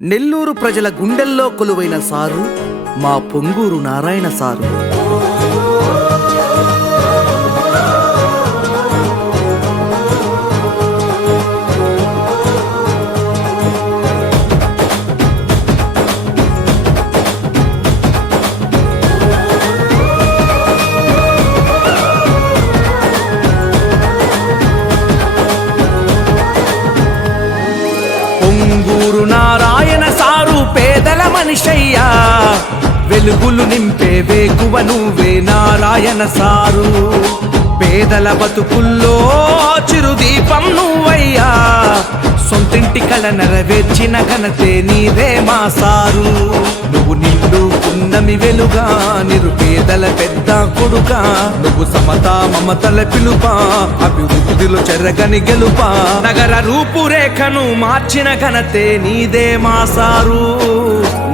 నెల్లూరు ప్రజల గుండెల్లో కొలువైన సారు మా పొంగూరు నారాయణ సారు. పొంగూరు నారాయణ సారు పేదల మనిషయ్యా, వెలుగులు నింపే వేకువ నువ్వే నారాయణ సారు. పేదల బతుకుల్లో చిరుదీపం నువ్వయ్యా, సొంతింటి కళ నెరవేర్చిన ఘనతే నీదే మా సారు. నువ్వు నిండు పున్నమి వెలుగా, నిరుపేదల పెద్ద కొడుకా, నువ్వు సమతా మమతల పిలుపా, అభివృద్ధిలో చెరగని గెలుపా, నగర రూపురేఖను మార్చిన ఘనతే నీదే మా సారు.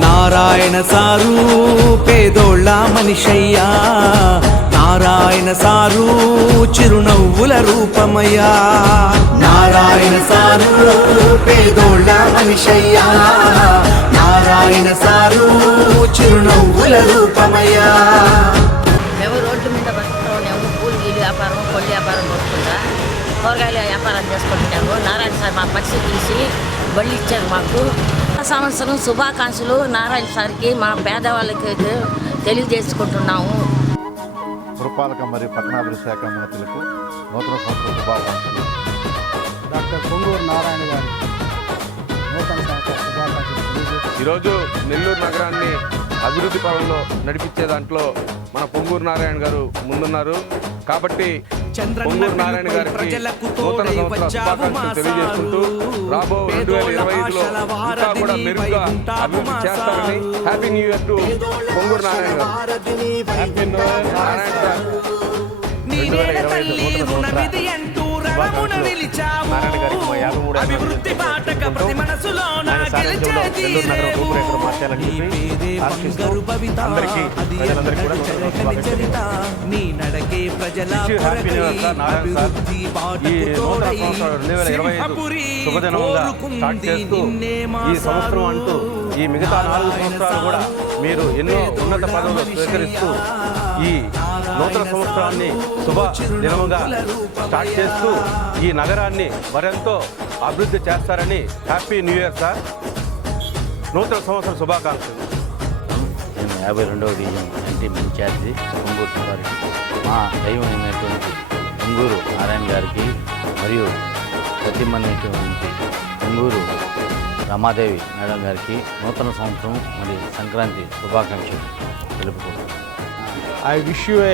నారాయణ సారు పేదోళ్ళ మనిషయ్యా, నారాయణ సారు చిరునవ్వుల రూపమయ్యా. నారాయణ సారు పేదోళ్ళ మనిషయ్యా, నారాయణ సారు చిరునవ్వుల రూపమయ్యా. మేము రోడ్డు మీద బతుకుతున్నాము, పూలు గీలు వ్యాపారం, కొల్లి వ్యాపారం కొట్టుకుంటా కూరగాయల వ్యాపారం చేసుకుంటున్నాము. నారాయణ సార్ మా పరిస్థితి తీసి బళ్ళు ఇచ్చారు మాకు. సంవత్సరం శుభాకాంక్షలు నారాయణ సార్కి మా పేదవాళ్ళకి తెలియజేసుకుంటున్నాము. పురపాలక మరియు పట్టణాభివృద్ధి శాఖ మంత్రులకు నూతన సంవత్సర శుభాకాంక్షలు. డాక్టర్ పొంగూరు నారాయణ గారు నూతన సంవత్సర శుభాకాంక్షలు. ఈరోజు నెల్లూరు నగరాన్ని అభివృద్ధి పరంలో నడిపించే దాంట్లో మన పొంగూరు నారాయణ గారు ముందున్నారు. కాబట్టి పొంగూరు నారాయణ గారికి నూతన సంవత్సర శుభాకాంక్షలు తెలియజేసుకుంటూ రాబో 2025లో ఇంకా కూడా మెరుగ్గా అభివృద్ధి చేస్తారని happy new year to Ponguru Narayana గారు. హ్యాపీ న్యూ ఇయర్ నారాయణ గారు. 2025 నూతన సంవత్సర నారాయణ గారికి మా 53 అభివృద్ధి నెల్లూరు నగరం రూపురేఖలు మార్చాలని చెప్పి ఆశిస్తూ అందరికీ ప్రజలందరికీ కూడా happy new year sir. Narayana sir ఈ నూతన సంవత్సరం 2025 శుభదినంగా స్టార్ట్ చేస్తూ ఈ సంవత్సరం అంటూ ఈ మిగతా 4 సంవత్సరాలు కూడా మీరు ఎన్నో ఉన్నత పదవులు స్వీకరిస్తూ ఈ నూతన సంవత్సరాన్ని శుభ దినముగా స్టార్ట్ చేస్తూ ఈ నగరాన్ని మరెంతో అభివృద్ధి చేస్తారని హ్యాపీ న్యూ ఇయర్ సార్. నూతన సంవత్సర శుభాకాంక్షలు. నేను 52వ division NT incharge Ponguru Subbareddy. మా దైవమైనటువంటి పొంగూరు నారాయణ గారికి మరియు ప్రతిమమైనటువంటి పొంగూరు రమాదేవి మేడం గారికి నూతన సంవత్సరం మరియు సంక్రాంతి శుభాకాంక్షలు తెలుపుకుంటున్నాను. I wish you a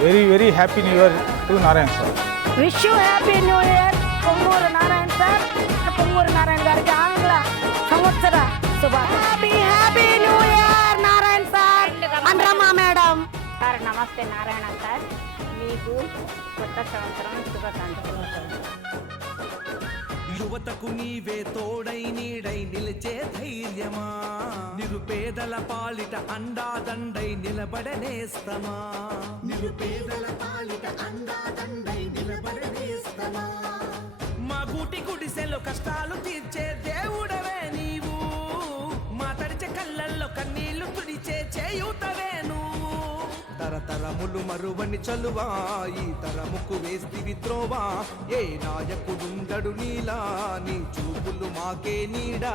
very very happy new year to Narayan sir. Wish you happy new year Ponguru Narayana sir. Ponguru Narayana గారికి ఆంగ్ల సంవత్సర శుభాకాంక్షలు. Happy new year Narayana sir and Rama madam. Sir నమస్తే నారాయణ సార్, మీకు కొత్త సంవత్సరం శుభాకాంక్షలు. యువతకు నీవే తోడై నీడై నిలిచే ధైర్యమా, నిరుపేదల పాలిట అండాదండై నిలబడనేస్తమా, నిరుపేదల పాలిట అండాదండై నిలబడనేస్తమా. మా గూటి గుడిసెలో కష్టాలు తీర్చే దేవుడవే నీవు, మా తడిచే కళ్ళల్లో కన్నీళ్లు తుడిచే చేయూతవే నువ్వు. తరతరములు మరువని చలువా, ఈ తరముకు వేస్తివి త్రోవా, ఏ నాయకుడుండడు నీలా, నీ చూపులు మాకే నీడా.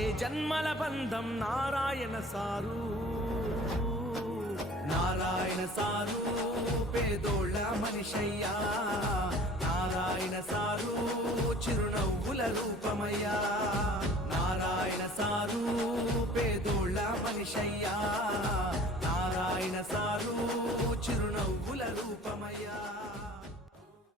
ఏ జన్మల బంధం నారాయణ సారు. నారాయణ సారు పేదోళ్ళ మనిషయ్యా, నారాయణ సారు చిరునవ్వుల రూపమయ్యా. నారాయణ సారు పేదోళ్ళ మనిషయ్యా, నారాయణ సారు చిరునవ్వుల రూపమయ్యా.